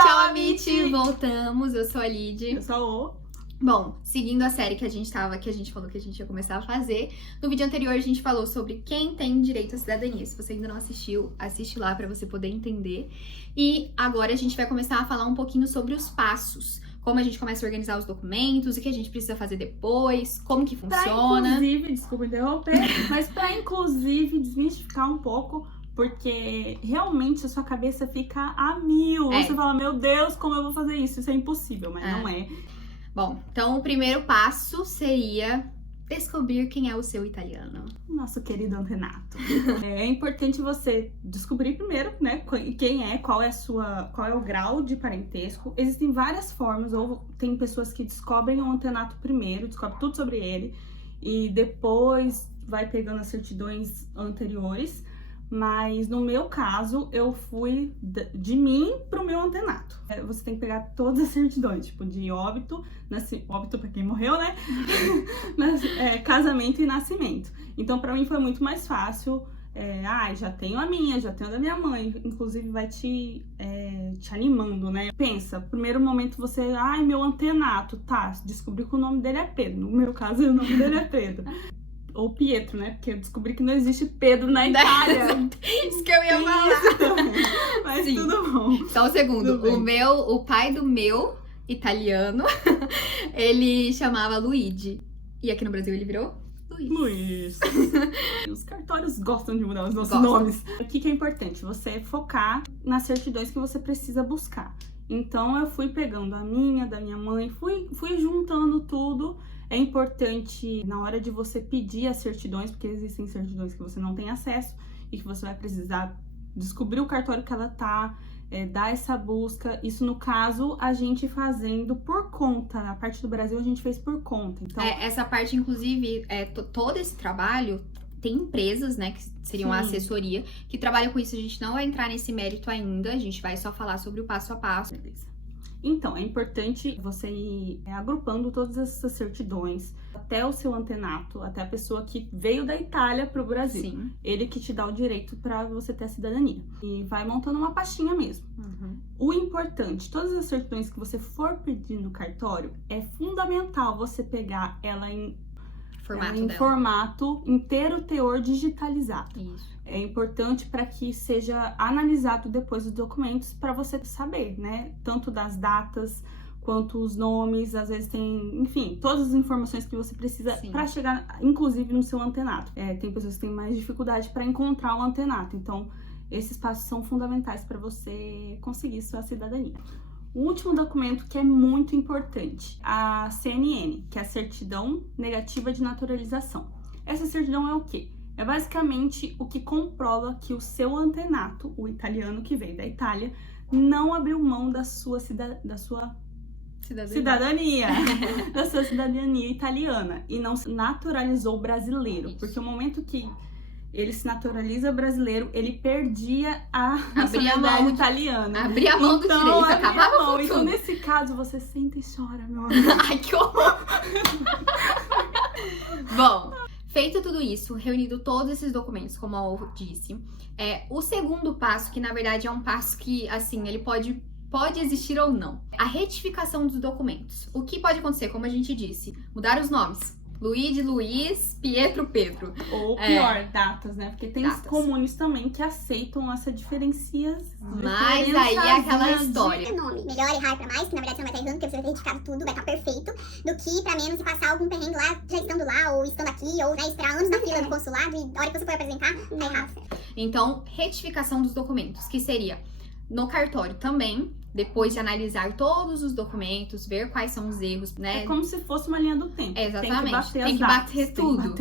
Tchau, Amit! Voltamos, eu sou a Lid. Eu sou o... Bom, seguindo a série que a gente falou que a gente ia começar a fazer, no vídeo anterior a gente falou sobre quem tem direito à cidadania. Se você ainda não assistiu, assiste lá pra você poder entender. E agora a gente vai começar a falar um pouquinho sobre os passos. Como a gente começa a organizar os documentos, o que a gente precisa fazer depois, como que funciona. Inclusive, desculpa interromper, mas pra inclusive desmistificar um pouco, porque realmente a sua cabeça fica a mil. Você fala, meu Deus, como eu vou fazer isso? Isso é impossível, mas não é. Bom, então o primeiro passo seria descobrir quem é o seu italiano. Nosso querido antenato. É importante você descobrir primeiro, né, quem é, qual é o grau de parentesco. Existem várias formas, ou tem pessoas que descobrem o antenato primeiro, descobrem tudo sobre ele, e depois vai pegando as certidões anteriores. Mas no meu caso, eu fui de mim pro meu antenato. Você tem que pegar todas as certidões, tipo de óbito pra quem morreu, né? Casamento e nascimento. Então pra mim foi muito mais fácil. Já tenho a minha, já tenho a da minha mãe. Inclusive vai te animando, né? Pensa, primeiro momento você, meu antenato, tá, descobri que o nome dele é Pedro. No meu caso, o nome dele é Pedro. Ou Pietro, né? Porque eu descobri que não existe Pedro na Itália. Isso que eu ia falar. Mas sim. Tudo bom. Só um segundo. O pai do meu italiano, ele chamava Luigi. E aqui no Brasil ele virou Luiz. Os cartórios gostam de mudar os nossos nomes. O que é importante? Você focar nas certidões que você precisa buscar. Então eu fui pegando a minha, da minha mãe, fui juntando tudo. É importante, na hora de você pedir as certidões, porque existem certidões que você não tem acesso e que você vai precisar descobrir o cartório que ela tá, dar essa busca. Isso, no caso, a gente fazendo por conta. A parte do Brasil a gente fez por conta. Então, essa parte, inclusive, todo esse trabalho, tem empresas, né, que seriam a assessoria, que trabalham com isso. A gente não vai entrar nesse mérito ainda, a gente vai só falar sobre o passo a passo. Beleza. Então, é importante você ir agrupando todas essas certidões até o seu antenato, até a pessoa que veio da Itália para o Brasil. Sim. Ele que te dá o direito para você ter a cidadania. E vai montando uma pastinha mesmo. O importante, todas as certidões que você for pedir no cartório, é fundamental você pegar ela em formato inteiro teor digitalizado. Isso. É importante para que seja analisado depois os documentos para você saber, né? Tanto das datas quanto os nomes, às vezes tem, enfim, todas as informações que você precisa para chegar, inclusive, no seu antenato. Tem pessoas que têm mais dificuldade para encontrar o antenato, então esses passos são fundamentais para você conseguir sua cidadania. O último documento que é muito importante, a CNN, que é a Certidão Negativa de Naturalização. Essa certidão é o quê? É basicamente o que comprova que o seu antenato, o italiano que veio da Itália, não abriu mão da sua cidadania, da sua cidadania italiana e não se naturalizou brasileiro. Isso. Porque o momento que ele se naturaliza brasileiro, ele perdia a nacionalidade italiana. Abria a mão do direito, acabava com tudo. Então, nesse caso, você senta e chora, meu amigo. Ai, que horror! Bom, feito tudo isso, reunido todos esses documentos, como a Ovo disse, o segundo passo, que na verdade é um passo que, assim, ele pode existir ou não. A retificação dos documentos. O que pode acontecer, como a gente disse, mudar os nomes. Luigi, Luiz, Pietro, Pedro. Ou pior, datas, né? Porque tem os comunes também que aceitam essa diferenciação. Mas aí é aquela história. Nome. Melhor errar pra mais, que na verdade você não vai estar errando, porque você vai ter retificado tudo, vai estar perfeito, do que pra menos e passar algum perrengue lá, já estando lá, ou estando aqui, ou já esperar anos na fila no consulado, e a hora que você for apresentar, tá errado. Então, retificação dos documentos, que seria no cartório também, depois de analisar todos os documentos, ver quais são os erros, né? É como se fosse uma linha do tempo. Exatamente. Tem que bater tudo.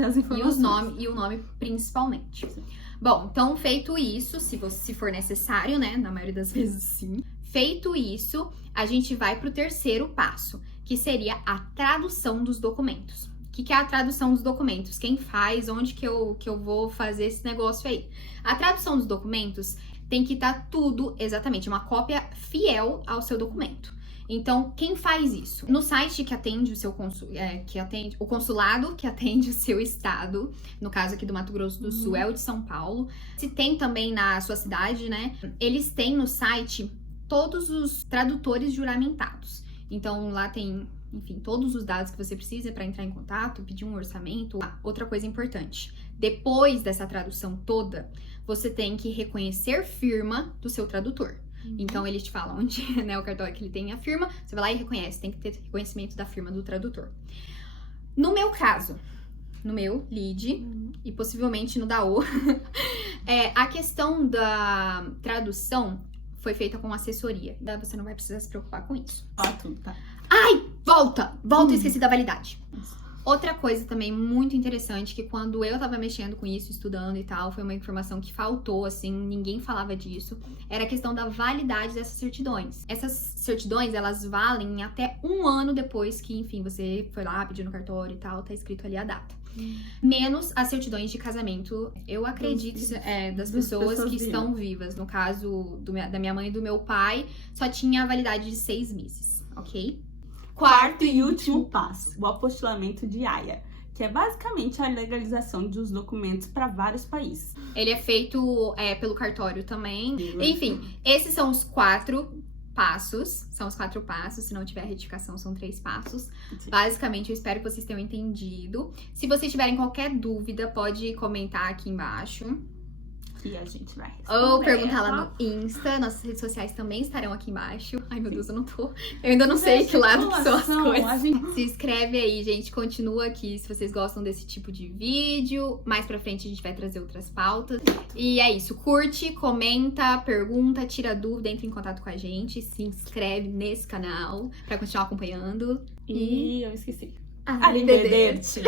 E o nome principalmente. Sim. Bom, então feito isso, se for necessário, né? Na maioria das vezes sim. Feito isso, a gente vai pro terceiro passo, que seria a tradução dos documentos. O que é a tradução dos documentos? Quem faz? Onde que eu vou fazer esse negócio aí? A tradução dos documentos tem que estar tudo exatamente, uma cópia fiel ao seu documento. Então, quem faz isso? No site que atende o seu o consulado que atende o seu estado, no caso aqui do Mato Grosso do Sul, é o de São Paulo. Se tem também na sua cidade, né? Eles têm no site todos os tradutores juramentados. Então, lá tem, enfim, todos os dados que você precisa para entrar em contato, pedir um orçamento. Outra coisa importante, depois dessa tradução toda, você tem que reconhecer firma do seu tradutor. Então, eles te falam onde, né, o cartório que ele tem a firma, você vai lá e reconhece, tem que ter reconhecimento da firma do tradutor. No meu caso, no meu lead, e possivelmente no da O, a questão da tradução foi feita com assessoria. Você não vai precisar se preocupar com isso. Tudo, tá. Ai, volta, esqueci da validade. Outra coisa também muito interessante, que quando eu tava mexendo com isso, estudando e tal, foi uma informação que faltou, assim, ninguém falava disso, era a questão da validade dessas certidões. Essas certidões, elas valem até 1 ano depois que, enfim, você foi lá, pediu no cartório e tal, tá escrito ali a data. Menos as certidões de casamento, eu acredito, das pessoas que estão vivas. No caso da minha mãe e do meu pai, só tinha a validade de 6 meses, ok? Quarto e último passo, o apostilamento de Haia, que é basicamente a legalização dos documentos para vários países. Ele é feito pelo cartório também. Enfim, esses são os 4 passos. Se não tiver retificação, são 3 passos. Sim. Basicamente, eu espero que vocês tenham entendido. Se vocês tiverem qualquer dúvida, pode comentar aqui embaixo. E a gente vai responder. Ou perguntar lá no Insta. Nossas redes sociais também estarão aqui embaixo. Ai, meu Deus, eu ainda não sei que lado que são as coisas. Se inscreve aí, gente. Continua aqui se vocês gostam desse tipo de vídeo. Mais pra frente a gente vai trazer outras pautas. E é isso. Curte, comenta, pergunta, tira dúvida, entra em contato com a gente. Se inscreve nesse canal pra continuar acompanhando. E eu esqueci. Arrivederci.